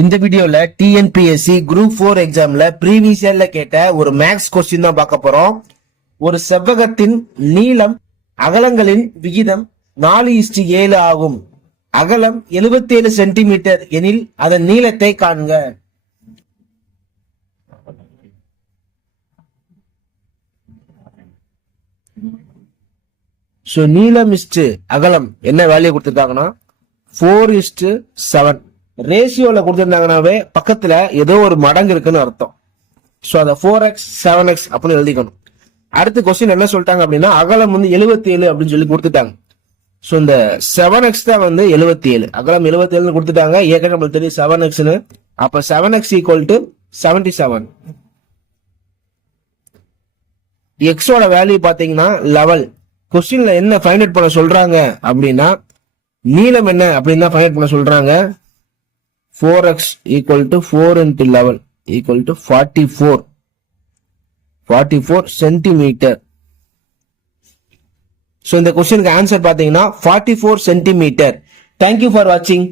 இந்த வீடியோல TNPSC group 4 எக்ஸாம்ல ப்ரீவியஸ் இயர்ல கேட்ட ஒரு மேக்ஸ் கொஸ்டின் தான் பார்க்க போறோம். ஒரு செவ்வகத்தின் நீளம் அகலங்களின் விகிதம் 4:7 ஆகும். அகலம் 77 சென்டிமீட்டர் எனில் அதன் நீளத்தை காண்க. நீளம் இஸ்டு அகலம் என்ன வேல்யூ கொடுத்திருக்காங்கன்னா 4:7. ரேஷியோல கொடுத்திருந்தாங்கன்னாவே பக்கத்துல ஏதோ ஒரு மடங்கு இருக்குன்னு அர்த்தம். சோ அத 4x 7x அப்படின்னு எழுதிக்கணும். அடுத்த கொஸ்டின் என்ன சொல்லிட்டாங்க அப்படின்னா அகலம் 77 அப்படின்னு சொல்லி கொடுத்துட்டாங்க. சோ இந்த 7x தான் 77, அகலம் 77 கொடுத்துட்டாங்க. ஏற்கனவே நம்மளுக்கு தெரியும் 7x. அப்ப 7x ஈக்குவல் டு 77. எக்ஸோட வேல்யூ பாத்தீங்கன்னா 11. கொஸ்டின்ல என்ன ஃபைண்ட் அவுட் பண்ண சொல்றாங்க அப்படின்னா நீளம் என்ன அப்படின்னு தான் ஃபைண்ட் அவுட் பண்ண சொல்றாங்க. 4x equal to 4 into 11 equal to 44 centimetre. So இந்த கொஸ்டினுக்கு ஆன்சர் பாத்தீங்கன்னா 44 சென்டிமீட்டர். தேங்க்யூ ஃபார் வாட்சிங்.